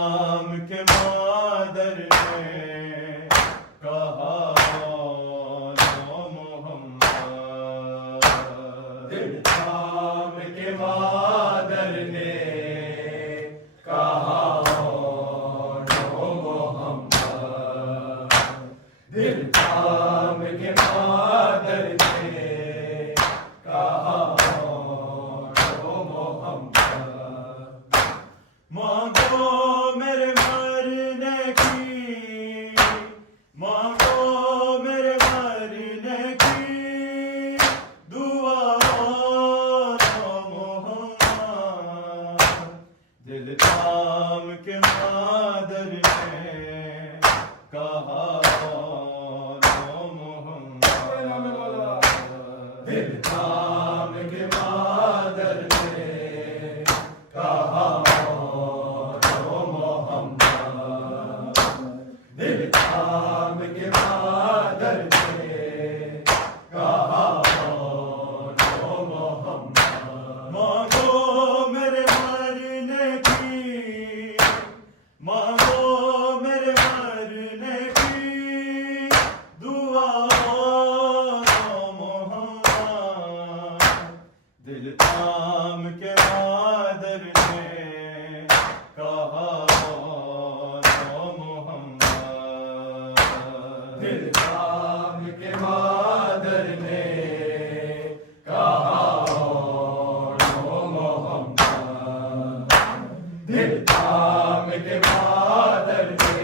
थाम के मादर ने कहा नो मोहम्मद। दिल थाम के मादर ने कहा नो मोहम्मद। दिल थाम के मादर ने कहा नो मोहम्मद। मांगो मेरे मरने की, मांगो मेरे मरने की दुआ नो मोहम्मद। दिल थाम के मादर ने कहा नो मोहम्मद। दिल थाम के मादर ने कहा नो मोहम्मद। दिल थाम के मादर ने कहा नो मोहम्मद। मांगो मेरे मरने की, मांगो मेरे मरने की दुआ नो मोहम्मद। दिल थाम के मादर ने कहा नो मोहम्मद। दिल थाम के मादर ने कहा नो मोहम्मद। दिल थाम के मादर ने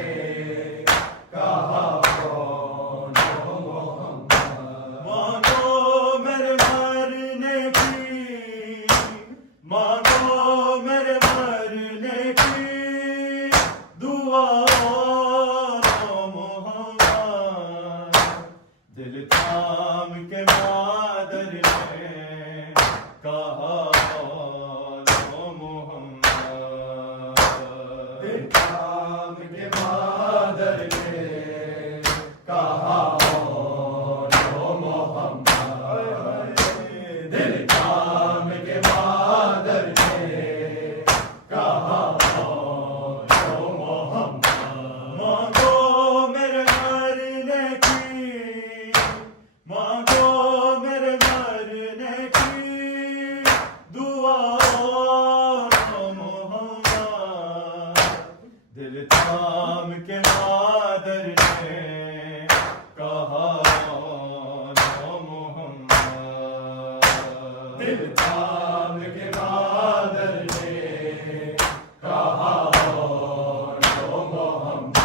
कहा नो मोहम्मद। मांगो मेरे मरने की, मांगो मेरे मरने की दुआ नो मोहम्मद। दिल थाम के मादर ने कहा नो मोहम्मद। दिल थाम के मादर ने कहा नो मोहम्मद। दिल थाम के मादर ने कहा नो मोहम्मद। मांगो मेरे मरने की, मांगो मेरे मरने की दुआ नो मोहम्मद। दिल थाम के मादर ने कहा नो मोहम्मद। दिल थाम के मादर ने कहा नो मोहम्मद।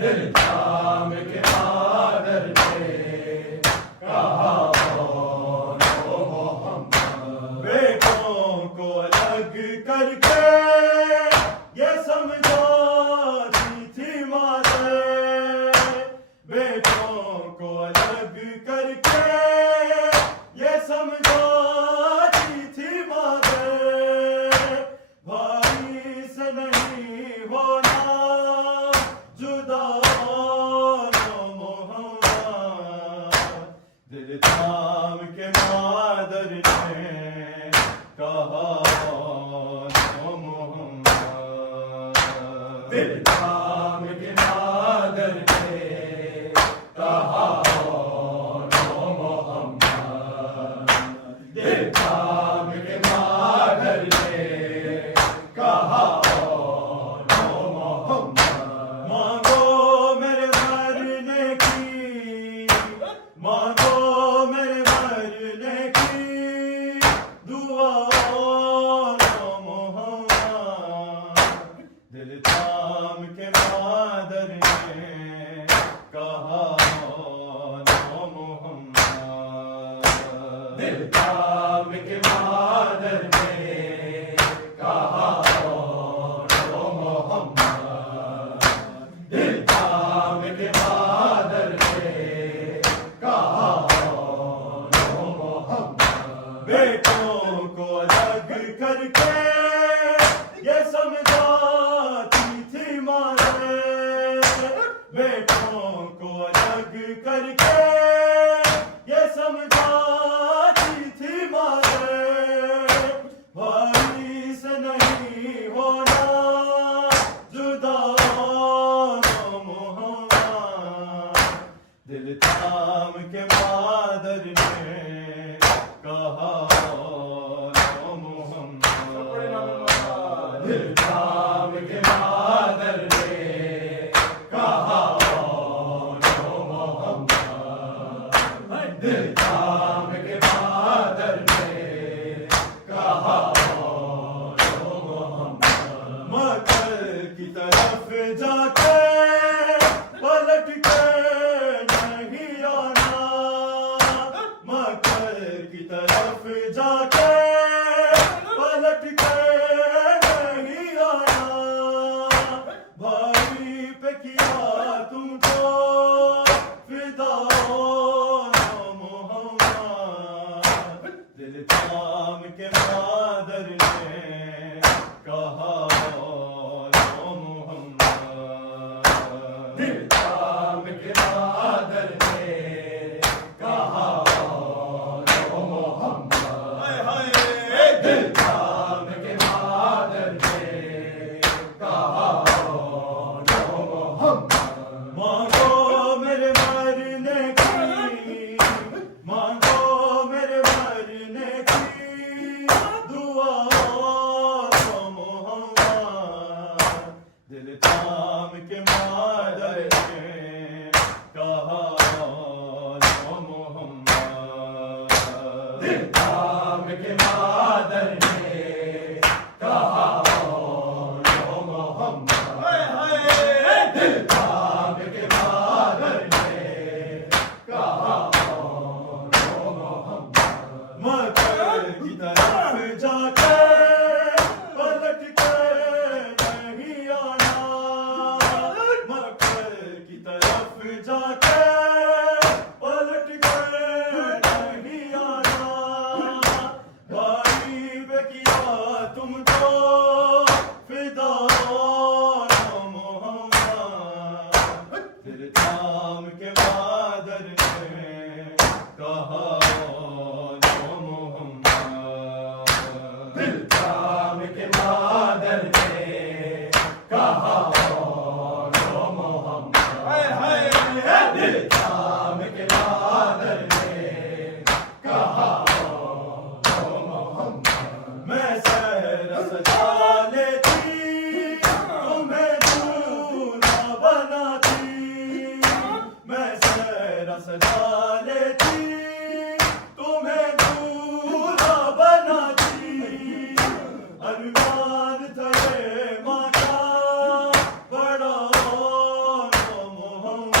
दिल थाम के मादर ने कहा नो मोहम्मद। बेटों को अलग करके ये समझाती थी माते, बेटों को अलग करके ये समझाती थी माते। भाई से नहीं होना जुदा नो मोहम्मद। दिल थाम के मादर ने कहा नो मोहम्मद। दिल थाम के मादर ने कहा नो मोहम्मद। दिल थाम के मादर ने कहा नो मोहम्मद। मांगो मेरे मरने की, मांगो मेरे मरने की दुआ नो मोहम्मद। दिल थाम के दिल थाम के मादर ने कहा लो मोहम्मद, दिल थाम के मादर ने कहा लो मोहम्मद। मक्का की तरफ जाके पलट के नहीं आना, मक्का की तरफ जाके पलट के नहीं आना। भाई पे किया तुमको फिदा मोहम्मद, दिल थाम के मादर ने कहा लो मोहम्मद, दिल थाम के मादर ने कहा लो मोहम्मद। हाय हाय दिल थाम के मादर ने कहा लो मोहम्मद। मांगो मेरे मरने की, मांगो मेरे मरने की दुआ लो मोहम्मद, दिल थाम के मादर ने कहा लो मोहम्मद, दिल थाम के मादर ने कहा लो मोहम्मद। हाय हाय दिल थाम के मादर ने कहा लो मोहम्मद। मक्का की तरफ जाके पलट के नहीं आना, मक्का की तरफ जाके पलट के नहीं आना। भाई पे किया तुमको फिदा मोहम्मद, दिल थाम के मादर ने कहा लो मोहम्मद, दिल थाम के मादर ने कहा लो मोहम्मद। हाय हाय दिल थाम के मादर ने कहा लो मोहम्मद। मैं सहरा सजा लेती तुम्हें दूल्हा बनाती, मैं सहरा सजा लेती तुम्हें दूल्हा बनाती। अरमान था ये माँ का बड़ा मोहम्मद,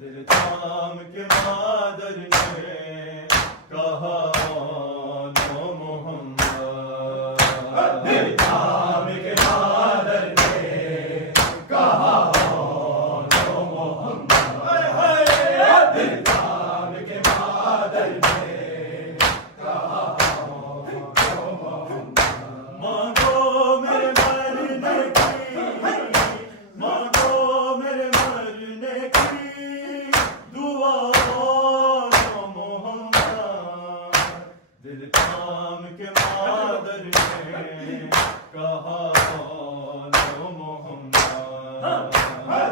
दिल थाम के मादर ने कहा लो मोहम्मद, दिल थाम के मादर ने कहा लो मोहम्मद। हाय हाय दिल थाम के मादर ने कहा लो मोहम्मद। मांगो मेरे मरने की, मांगो मेरे मरने की दुआ लो मोहम्मद, दिल थाम के मादर ने कहा लो मोहम्मद,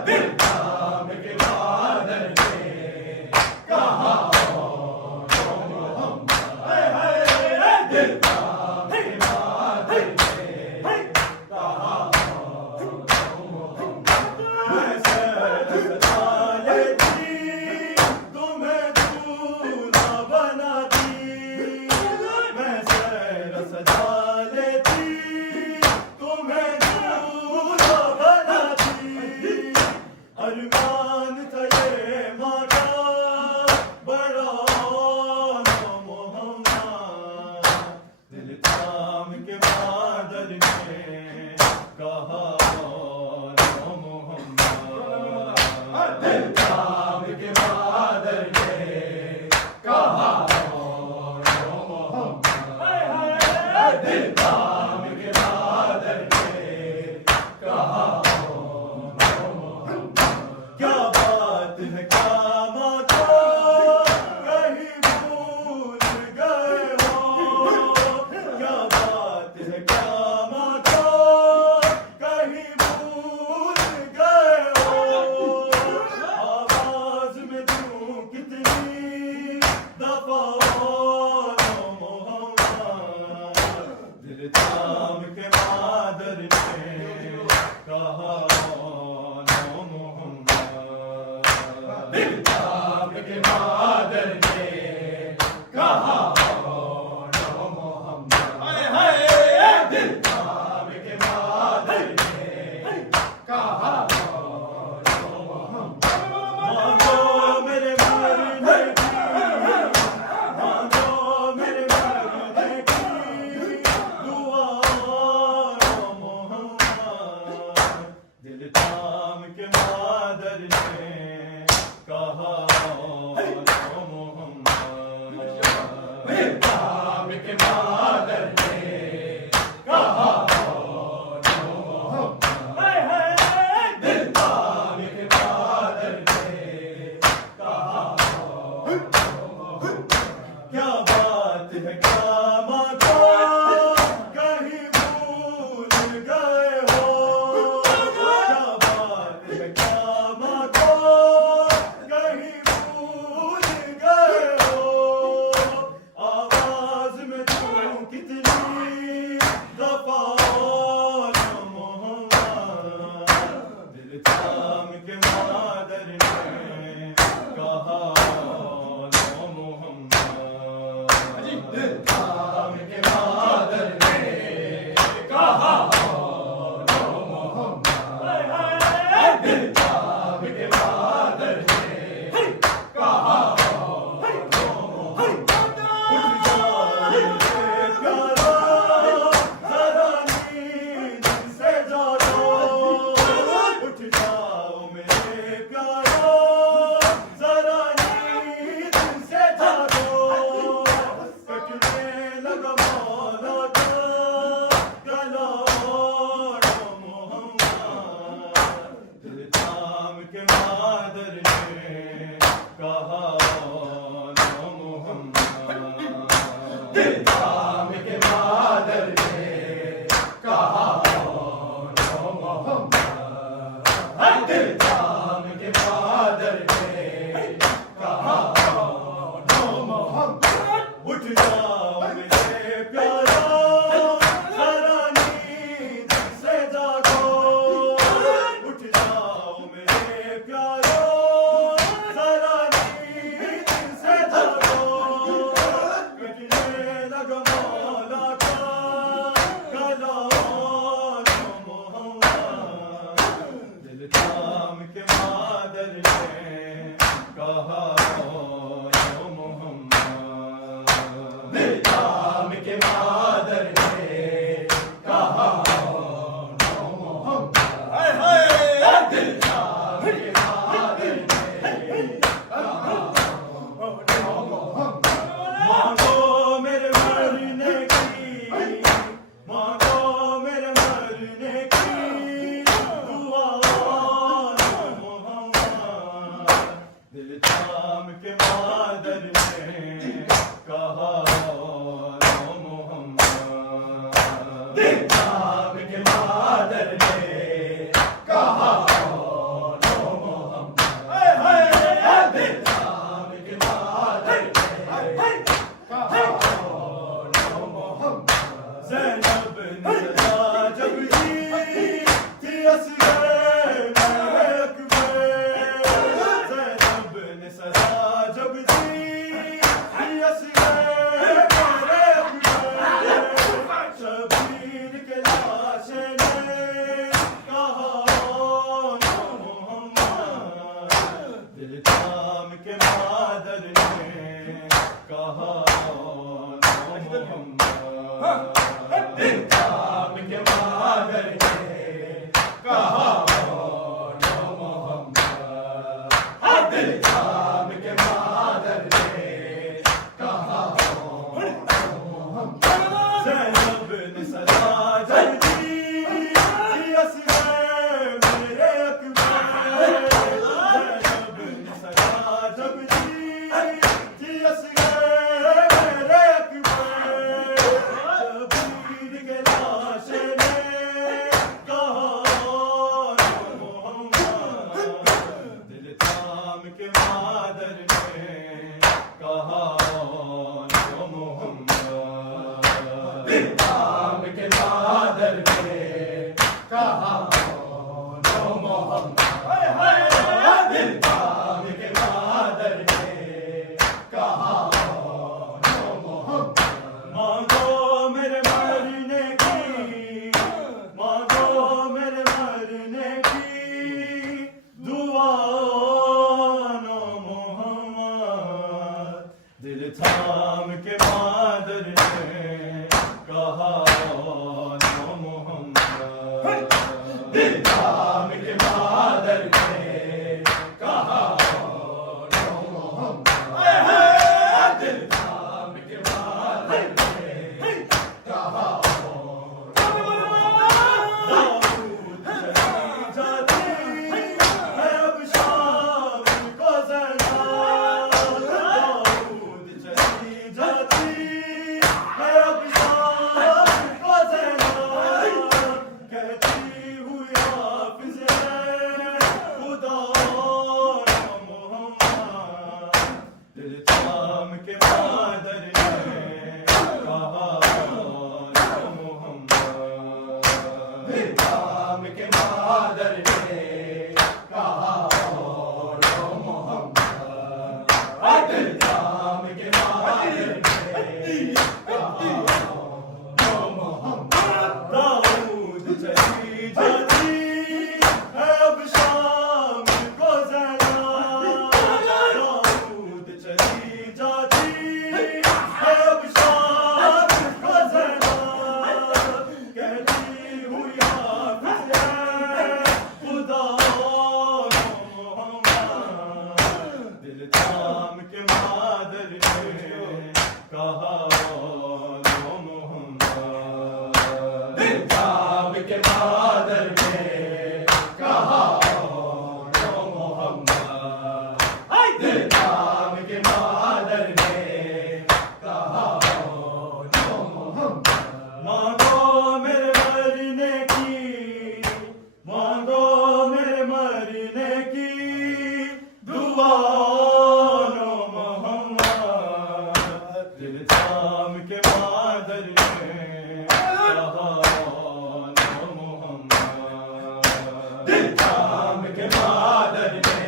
दिल थाम के मादर ने कहा लो मोहम्मद। हाय हाय दिल थाम के मादर ने कहा लो मोहम्मद। मैं सजा लेती तुम्हें दूल्हा बनाती, मैं सजा लेती तुम्हें दूल्हा बनाती। अरमान था ये माँ का बड़ा मोहम्मद, दिल थाम के मादर ने कहा लो मोहम्मद, दिल थाम के मादर ने कहा लो मोहम्मद। हाय हाय दिल थाम के मादर ने कहा लो मोहम्मद। क्या बात है क्या माँ को कहीं भूल गए हो, क्या बात है क्या माँ को कहीं भूल गए हो। आवाज में दूं कितनी दफा लो मोहम्मद, दिल थाम के मादर ने कहा नो मोहम्मद। दिलताब के मादर ने कहा नो मोहम्मद। हाय हाय दिलताब के मादर ने कहा नो मोहम्मद। मांगो मेरे मरने की, मांगो मेरे मरने की दुआ नो मोहम्मद। दिल थाम के मादर ने कहा नो मोहम्मद। दिलताब के मादर ने कहा नो मोहम्मद। हाय हाय दिलताब के मादर ने कहा क्या बात है क्या माता कहीं भूल गए हो। क्या बात है क्या माता कहीं भूल गए हो। आवाज में तुम कितनी दफा नो मोहम्मद। दिल थाम के मादर ने कहा नो मोहम्मद। दिलताब के मादर ने कहा नो मोहम्मद। दिलताब के मादर ने कहा नो मोहम्मद। उठ जाओ मेरे प्यारा जरा नींद से जागो। उठ जाओ मेरे प्यारा जरा नींद से जागो। कटने लगा मौला का गला नो मोहम्मद। दिल थाम के मादर ने कहा नो मोहम्मद। दिलताब के मादर ने कहा नो मोहम्मद। दिलताब के मादर ने कहा नो मोहम्मद। उठ जाओ मेरे प्यारा जरा नींद से जागो। उठ जाओ मेरे प्यारा जरा नींद से जागो। कटने लगा मौला का गला नो मोहम्मद। दिल थाम के मादर ने कहा नो मोहम्मद। दिलताब के मादर ने कहा नो मोहम्मद। हाय हाय दिलताब के मादर ने कहा नो मोहम्मद। मांगो मेरे मरने की, मांगो मेरे मरने की दुआ नो मोहम्मद। दिल थाम के मादर ने कहा नो मोहम्मद। दिलताब के मादर ने कहा नो मोहम्मद। दिलताब के मादर ने कहा नो मोहम्मद। ज़ैनब ने सजा जब दी थी असग़र मेरे अकबर। ज़ैनब ने सजा जब दी थी असग़र मेरे अकबर। शबीर के लाशे ने कहा नो मोहम्मद। दिल थाम के मादर ने कहा नो मोहम्मद। दिलताब के मादर ने कहा नो मोहम्मद। दिलताब के मादर ने कहा नो मोहम्मद। ज़ैनब ने सजा जब दी थी असग़र मेरे अकबर। ज़ैनब ने सजा जब दी थी असग़र मेरे अकबर। शबीर के लाशे ने कहा नो मोहम्मद। दिल थाम के मादर ने कहा नो मोहम्मद। दिलताब के मादर ने के मादर ने कहा ओ मोहम्मद, दिल थाम के मादर ने कहा ओ मोहम्मद। दाऊद चली जाती है अब शाम को ज़रा, दाऊद चली जाती है अब शाम को ज़रा, कहती हूँ याफ़िज़ है खुदा मोहम्मद, दिल थाम के मादर ने कहा ओ मोहम्मद। दिल थाम के मादर ने कहा ओ मोहम्मद, दिल थाम के मादर ने कहा ओ मोहम्मद। मांगो मेरे मरने की, मांगो मेरे मरने की दुआ नो मोहम्मद, दिल थाम के मादर ने कहा नो मोहम्मद। दिल थाम के मादर ने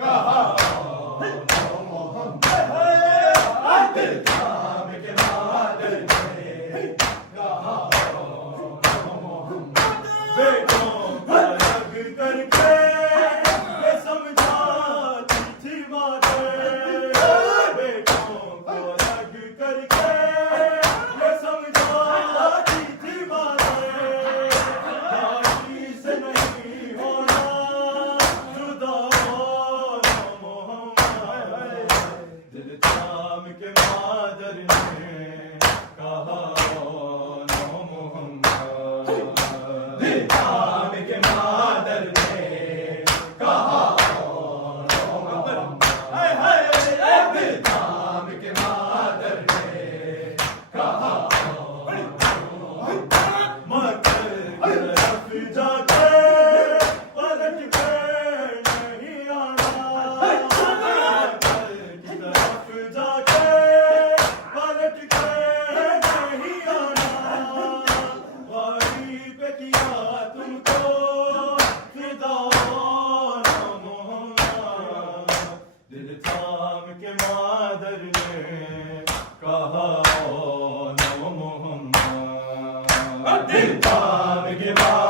कहा ओ मोहम्मद, दिल थाम के मादर ने कहा ओ मोहम्मद। बेटों को अलग करके ये समझाती थी बातें, बेटों को अलग करके ये समझाती थी बातें, दादी से नहीं होना जुदा होना मोहम्मद, दिल थाम के मादर ने कहा नो मोहम्मद। दिल थाम के मादर ने कहा ओ मोहम्मद, दिल थाम के मादर ने कहा ओ मोहम्मद। मकर की तरफ जाके पलट कर नहीं आना, मकर की तरफ जाके पलट कर नहीं आना, वारी पे किया तुमको फिदा नो मोहम्मद, दिल थाम के मादर ने कहा नो मोहम्मद। दिल थाम के मादर